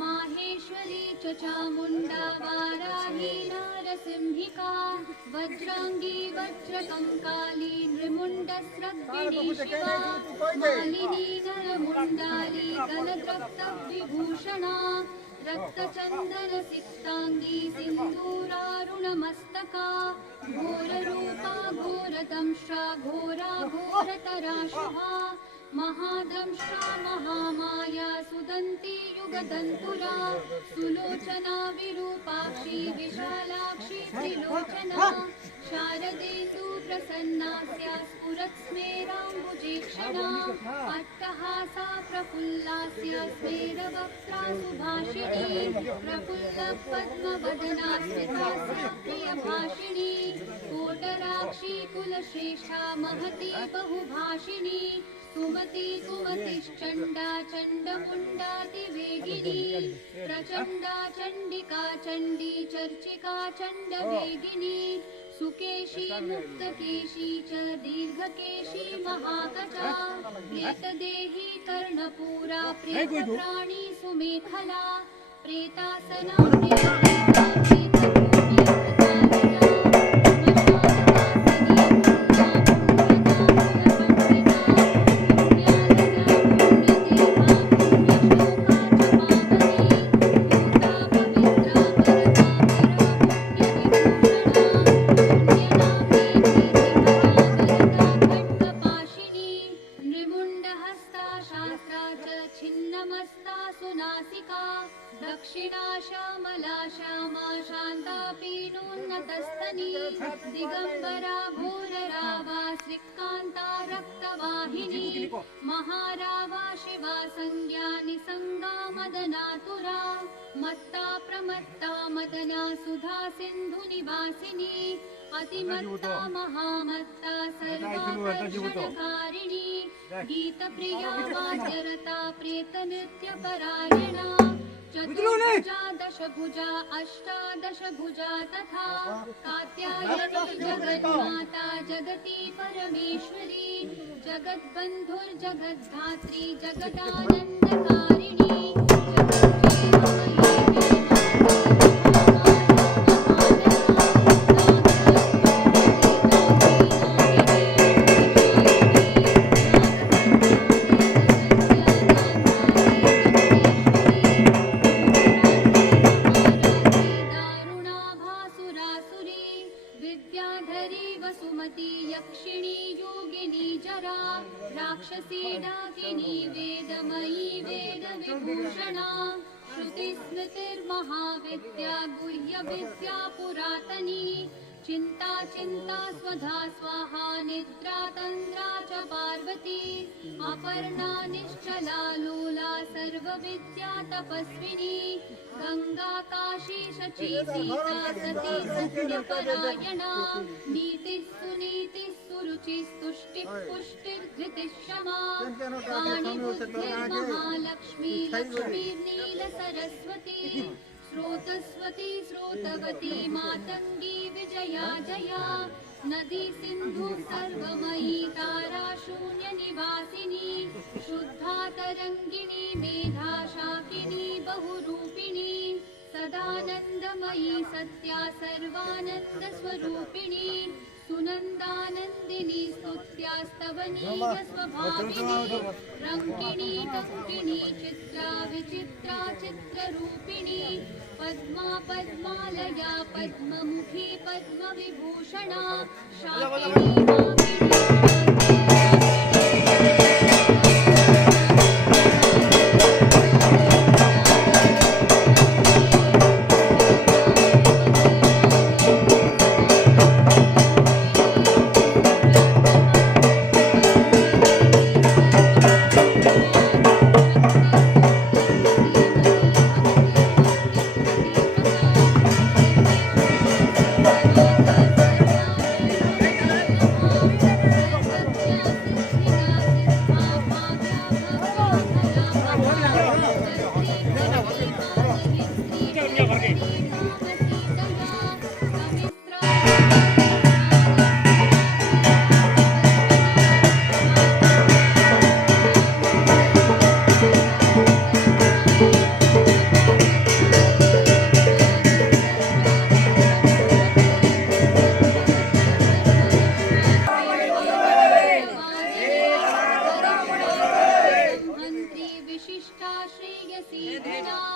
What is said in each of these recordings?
माहेश्वरी च चामुण्डा वाराही नारसिंहिका वज्रांगी वज्रकङ्काली नृमुण्डस्रग्विणी शिवा मालिनी नरमुण्डाली गलद्रक्तविभूषणा रक्तचन्दनसिक्ताङ्गी सिन्दूरारुणमस्तका घोररूपा घोरदंष्ट्रा घोरा घोरतराशुहा महादंष्ट्रा महामाया सुदन्ती युगदन्तुरा सुलोचना विरूपाक्षी विशालाक्षी त्रिलोचना शारदेन्दु प्रसन्नास्या स्फुरत्स्मेराम्बुजेक्षणा अट्टहासा प्रफुल्लास्या स्मेरवक्त्रा सुभाषिणी प्रफुल्लपद्मवदनास्मितास्या प्रियभाषिणी कोटराक्षी कुलश्रेष्ठा महती बहुभाषिणी सुमती कुमतिश्चण्डा चण्डमुण्डातिवेगिनी प्रचण्डा चण्डिका चण्डी चर्चिका चण्डवेगिनी सुकेशी मुक्तकेशी च दीर्घकेशी महाकचा प्रेतदेही कर्णपूरा प्रेतप्राणी सुमेखला प्रेतासना दक्षिणा श्यामला श्यामा शान्ता पीनोन्नतस्तनी दिगंबरा घोररावा श्रीकान्ता रक्तवाहिनी महारावा शिवा संज्ञा निसंगा मदनातुरा मत्ता प्रमत्ता मदना सुधा सिन्धु निवासिनी अतिमत्ता महामत्ता सर्वाकर्षणकारिणी गीतप्रिया वाद्यरता प्रेतनृत्यपरायणा चतुर्भुजा दशभुजा अष्टादशभुजा तथा कात्यायनी जगन्माता जगती परमेश्वरी जगद्बन्धुर्जगद्धात्री जगदानन्दकारिणी राक्षसी डाकिनी वेदमयी वेदविभूषणा श्रुतिस्मृतिर्महाविद्या गुह्यविद्या पुरातनी चिन्ता चिन्ता स्वधा स्वाहा निद्रा तन्द्रा च पार्वती अपर्णा निश्चला लोला सर्वविद्या तपस्विनी गंगा काशी शची सीता सती सत्यपरायणा नीतिः सुनीतिः सुरुचिस्तुष्टिः पुष्टिर्धृतिः क्षमा वाणीबुद्धिर्महालक्ष्मी लक्ष्मीर्नीलसरस्वती स्रोतस्वती स्रोतवती मातंगी विजया जया नदी सिंधु सर्वमयी तारा शून्य निवासिनी शुद्धा तरंगिणी मेधा शाकिनी बहुरूपिणी सदानंदमयी सत्या सर्वानंद स्वरूपिणी सुनंदानंदिनी स्तुत्यास्तवनीय स्वभाविनी रंकिणी टंकिणी चित्रा विचित्रा चित्ररूपिणी पद्मा पद्मालया पद्ममुखी पद्मविभूषणा शाकिनी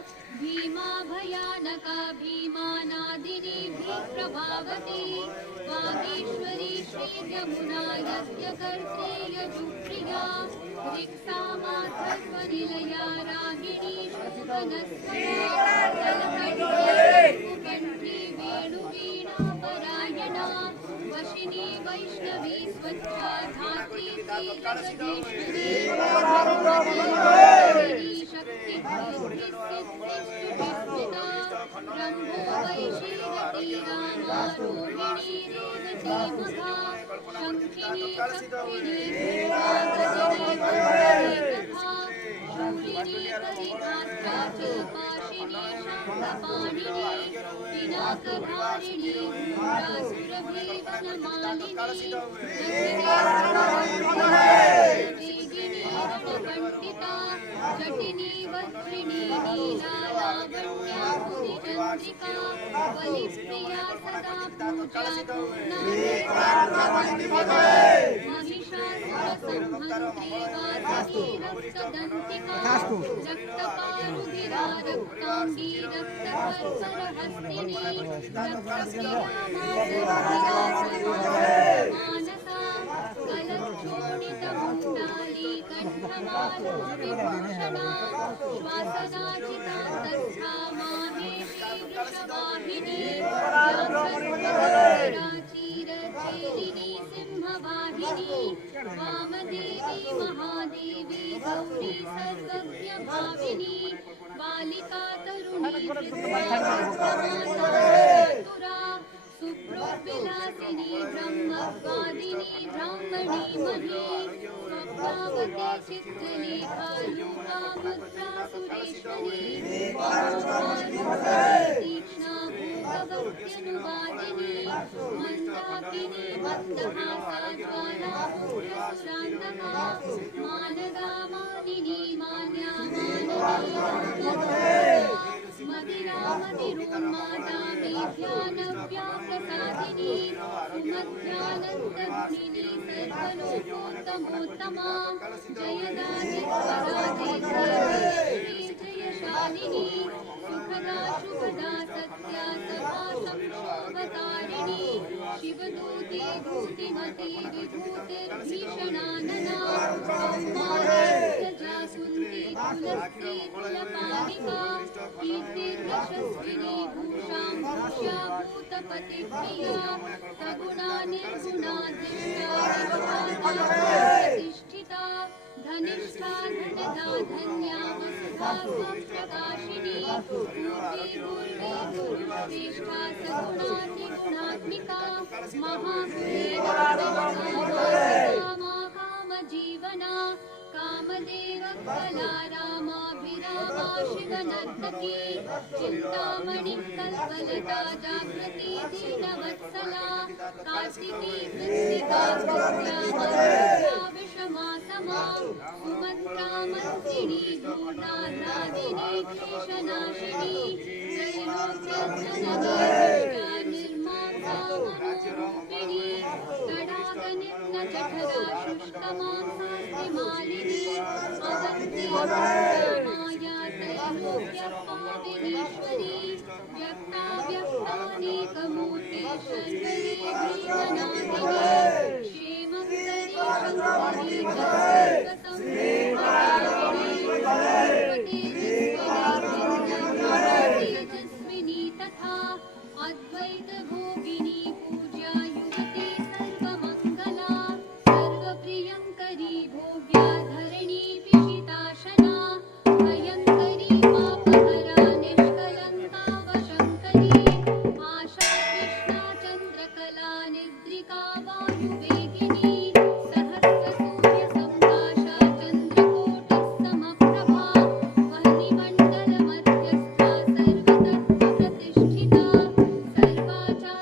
भीमा भयानका भीमानादिनी भीप्रभावती वागीश्वरी श्रीयमुना यज्ञकर्त्री यजुप्रिया ऋक्सामाथर्वनिलया रागिणी शूकनस्वरा जलकण्ठी वेणुवीणापरायणा वशिनी वैष्णवी स्वच्छा धात्री श्रीजगदीश्वरी शक्ति ब्रह्मो वैशीरती रामारोहिणी रेवती मघा शङ्खिनी चक्रिणी शूलिनी कलिकास्त्रा च पाशिनी शान्तपाणिनी पिनाकधारिणी सुरभीवनमालिनी रणपण्डिता जटिनी वज्रिणी नीला लावण्या मुनिचन्द्रिका बलिप्रिया सदा पूजा महिषासुरसंहन्त्री वासवी रक्तदन्तिका रक्तपारुधिरा रक्ताङ्गी रक्तकर्करहस्तिनी रक्तप्रिया मानसा कलक्षोणितमुण्डाली कण्ठमालोविभूषणा श्वासदाचितान्तस्था माहेशी वृषवाहिनी चिरचीरिणी सिंहवाहिनी वामदेवी महादेवी गौरी सर्वज्ञभाविनी बालिका तरुणी त्रिपुरा सुप्रोर्विलासिनी ब्रह्मवादिनी ब्राह्मणी मही स्वप्नावती चित्रलेखा लोकामुद्रा सुरेश्वरी तीक्ष्णा भूतभक्त्यनुवादिनी मन्दाकिनी मन्दहासा ज्वालाभूषसुरान्तका मानगा मानिनी मान्या मदिरामतिरुन्मादा मेध्यानव्याप्रसादिनी सुमध्यानन्दगुणिनी सर्वलोकोत्तमोत्तमा जयशालिनी सुखदा शुभदा सत्या सभा संशोभतारिणी शिवदूती भूतिमती विभूतिर्भीषणानना सौमानसजा कुन्ती तुलसी कुलपालिका कीर्तिर्यशस्विनी भूषां भूष्या भूतपतिप्रिया सगुणा निर्गुणा दृष्टा प्रतिष्ठिता धनिष्ठा धनदा धन्या वसुधा स्वप्रकाशिनी पूर्वीश्रेष्ठा सगुणा निगुणात्मिका महागुणेना कामजीवना कामदेव कला रामाभिरामा शिवनर्तकी चिन्तामणि कल्पलता जागृति दीनवत्सला कार्तिकी कृत्तिका विषमा समा सुमन्त्रा मन्त्रिणी दूर्नादिनी क्लेशनाशिनी त्रैलोक्यजननी निर्माता मनोरूपिणी तडागनिर्नजठरा शुष्कमांसास्तिमालिनी अवन्त्या त्रैलोक्यपाविनीश्वरी व्यक्ताव्यक्तानेकमूर्ति शङ्करी भीमनादिनी क्षेमकरी शङ्करी तेजस्विनी तथा अद्वैत भोगिनी पूज्या युवती सर्वमङ्गला सर्वप्रियङ्करी भोग्या धरणी विशिताशना भयङ्करी पापहरा निष्कलङ्का वशङ्करी आशा कृष्णा चन्द्रकला निद्रिका वायुवेगिनी सहस्रसूर्यसंकाशा चन्द्रकोटिसमप्रभा वह्निमण्डलमध्यस्था सर्वतत्त्वप्रतिष्ठिता सर्वाचार्यपरायणा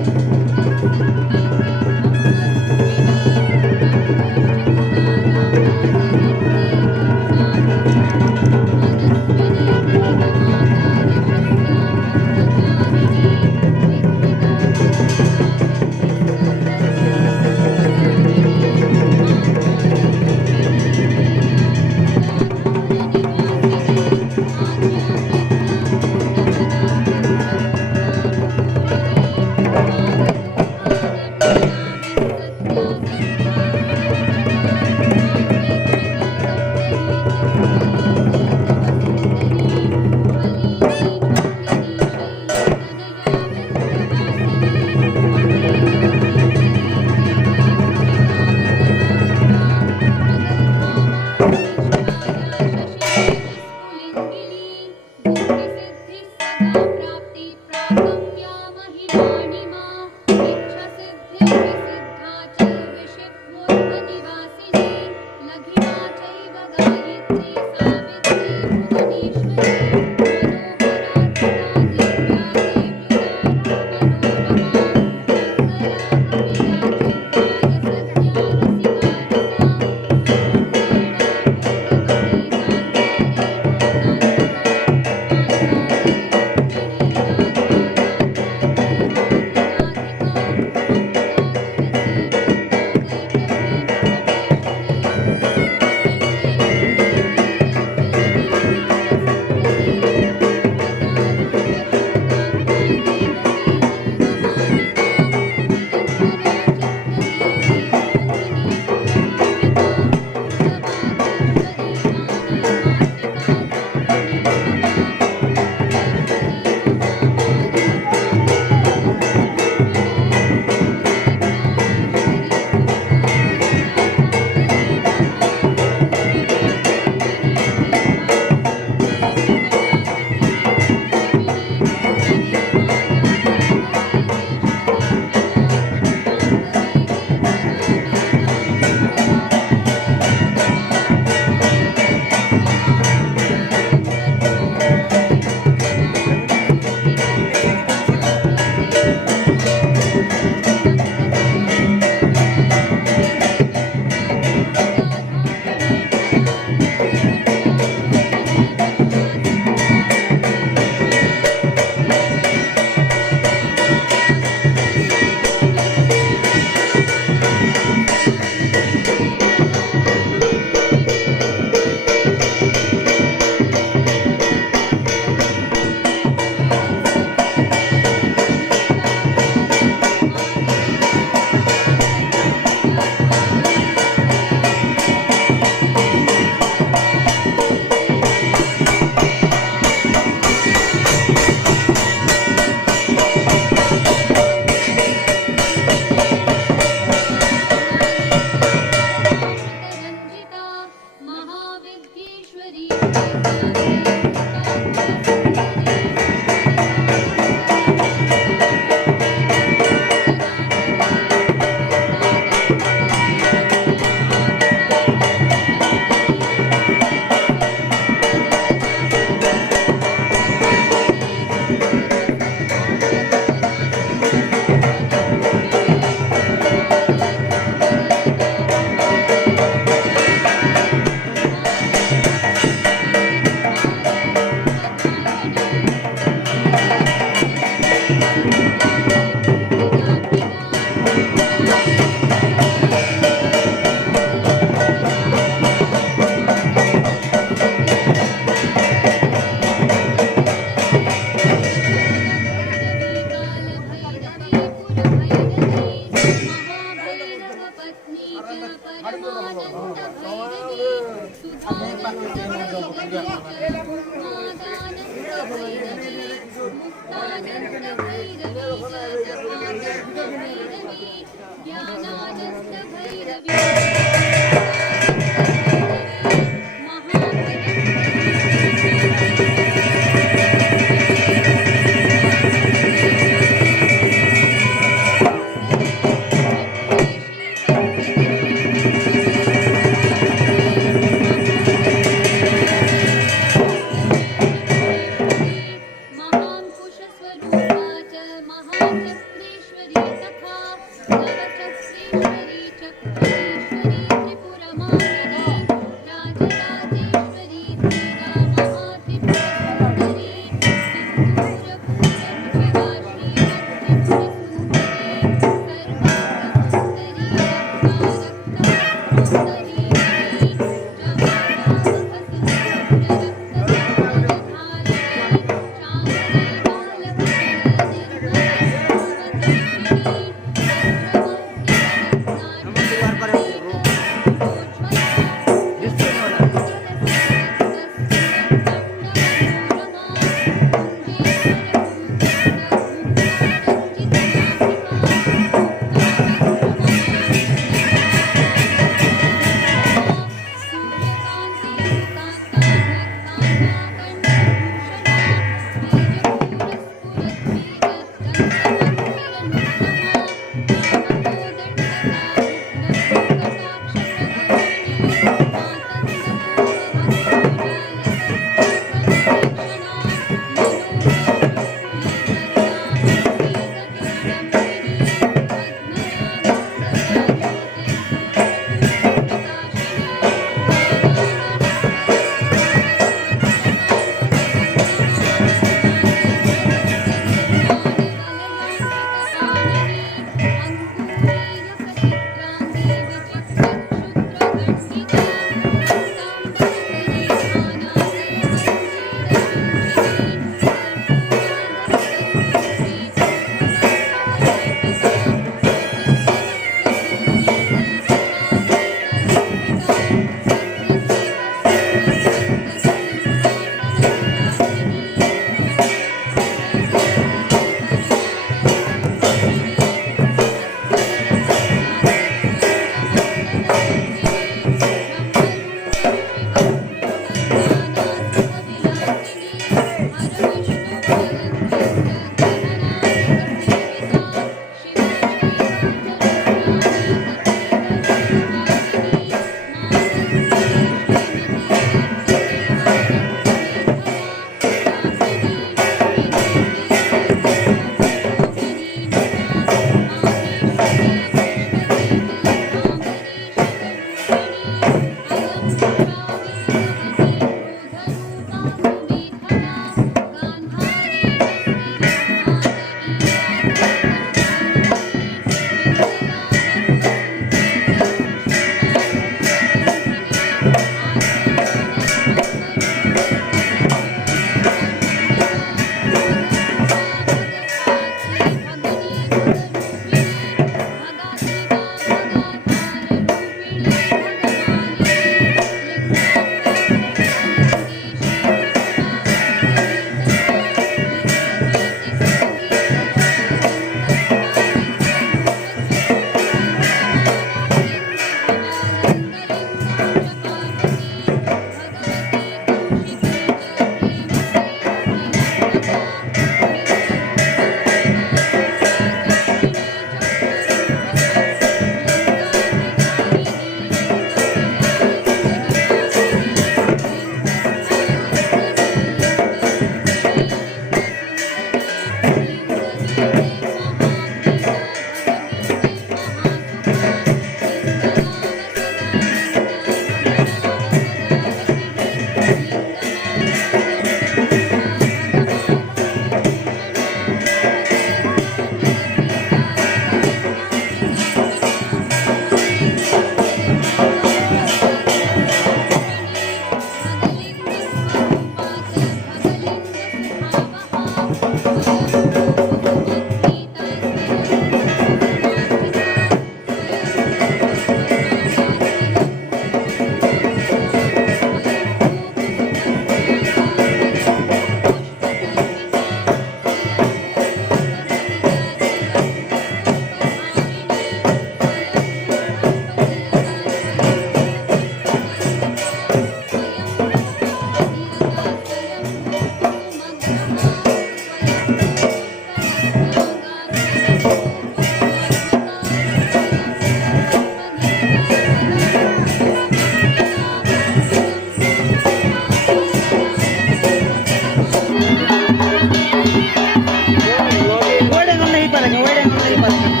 गणपती